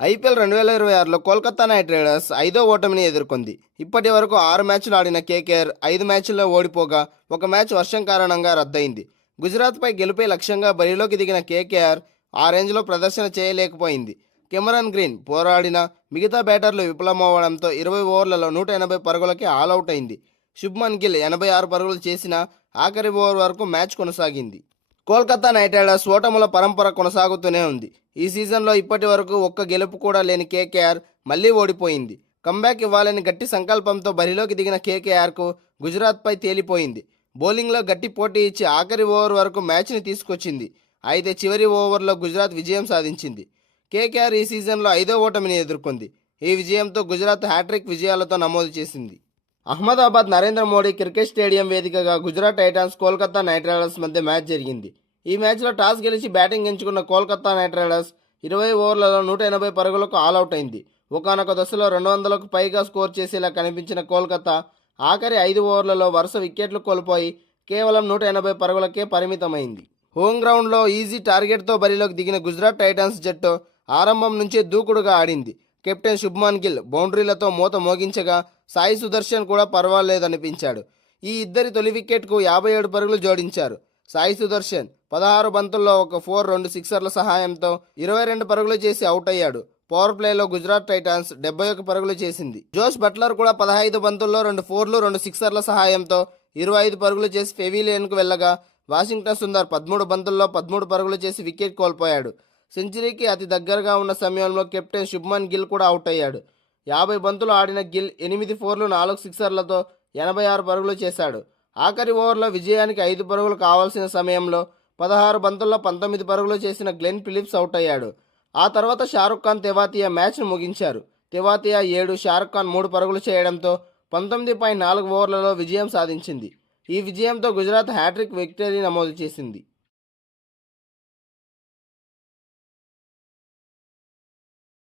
IPL 2026లో Kolkata night riders 5వ ఓటమిని ఎదుర్కొంది. ఇప్పటి వరకు 6 మ్యాచ్లు ఆడిన కేకేఆర్ 5 మ్యాచ్ల్లో ఓడిపోగా ఒక మ్యాచ్ వర్షం కారణంగా రద్దయింది. గుజరాత్పై గెలుపే లక్ష్యంగా బరిలోకి దిగిన కేకేఆర్ ఆ రేంజ్లో ప్రదర్శన చేయలేకపోయింది. కెమెరాన్ గ్రీన్ పోరాడిన మిగతా బ్యాటర్లు విఫలమవడంతో 20 ఓవర్లలో 180 పరుగులకే ఆలౌట్ అయింది. శుభ్మన్ గిల్ 86 పరుగులు చేసినా ఆఖరి ఓవర్ వరకు మ్యాచ్ కొనసాగింది. కోల్కతా నైట్ రైడర్స్ ఓటముల పరంపర కొనసాగుతూనే ఉంది. ఈ సీజన్లో ఇప్పటి వరకు ఒక్క గెలుపు కూడా లేని కేకేఆర్ మళ్లీ ఓడిపోయింది. కంబ్యాక్ ఇవ్వాలని గట్టి సంకల్పంతో బరిలోకి దిగిన కేకేఆర్కు గుజరాత్పై తేలిపోయింది. బౌలింగ్లో గట్టి పోటీ ఇచ్చి ఆఖరి ఓవర్ వరకు మ్యాచ్ని తీసుకొచ్చింది. అయితే చివరి ఓవర్లో గుజరాత్ విజయం సాధించింది. కేకేఆర్ ఈ సీజన్లో 5వ ఓటమిని ఎదుర్కొంది. ఈ విజయంతో గుజరాత్ హ్యాట్రిక్ విజయాలతో నమోదు చేసింది. అహ్మదాబాద్ నరేంద్ర మోడీ క్రికెట్ స్టేడియం వేదికగా Gujarat Titans Kolkata night riders మధ్య మ్యాచ్ జరిగింది. ఈ మ్యాచ్లో టాస్ గెలిచి బ్యాటింగ్ ఎంచుకున్న కోల్కతా నైట్ రైడర్స్ 20 ఓవర్లలో 180 పరుగులకు ఆలౌట్ అయింది. ఒకానొక దశలో 200కు పైగా స్కోర్ చేసేలా కనిపించిన కోల్కతా ఆఖరి 5 ఓవర్లలో వరుస వికెట్లు కోల్పోయి కేవలం 180 పరుగులకే పరిమితమైంది. హోమ్ గ్రౌండ్లో ఈజీ టార్గెట్తో బరిలోకి దిగిన గుజరాత్ టైటాన్స్ జట్టు ఆరంభం నుంచే దూకుడుగా ఆడింది. కెప్టెన్ శుభ్మన్ గిల్ బౌండరీలతో మూత మోగించగా సాయి సుదర్శన్ కూడా పర్వాలేదనిపించాడు. ఈ ఇద్దరి తొలి వికెట్కు 57 పరుగులు జోడించారు. సాయి సుదర్శన్ 16 బంతుల్లో ఒక 4, 2 సిక్సర్ల సహాయంతో 22 పరుగులు చేసి అవుట్ అయ్యాడు. పవర్ ప్లేలో గుజరాత్ టైటాన్స్ 71 పరుగులు చేసింది. జోష్ బట్లర్ కూడా 15 బంతుల్లో 2 4లు 2 సిక్సర్ల సహాయంతో 25 పరుగులు చేసి పెవిలియన్కు వెళ్ళగా వాషింగ్టన్ సుందర్ 13 బంతుల్లో 13 పరుగులు చేసి వికెట్ కోల్పోయాడు. సెంచరీకి అతి దగ్గరగా ఉన్న సమయంలో కెప్టెన్ శుభ్మన్ గిల్ కూడా అవుట్ అయ్యాడు. 50 బంతులు ఆడిన గిల్ 8 4లు 4 సిక్సర్లతో 86 పరుగులు చేశాడు. ఆఖరి ఓవర్లో విజయానికి 5 పరుగులు కావాల్సిన సమయంలో 16 బంతుల్లో 19 పరుగులు చేసిన గ్లెన్ ఫిలిప్స్ అవుట్ అయ్యాడు. ఆ తర్వాత షారుఖ్ ఖాన్ తెవాతియా మ్యాచ్ను ముగించారు. తెవాతియా 7, షారుఖ్ ఖాన్ 3 పరుగులు చేయడంతో 19.4 ఓవర్లలో విజయం సాధించింది. ఈ విజయంతో గుజరాత్ హ్యాట్రిక్ విక్టరీ నమోదు చేసింది.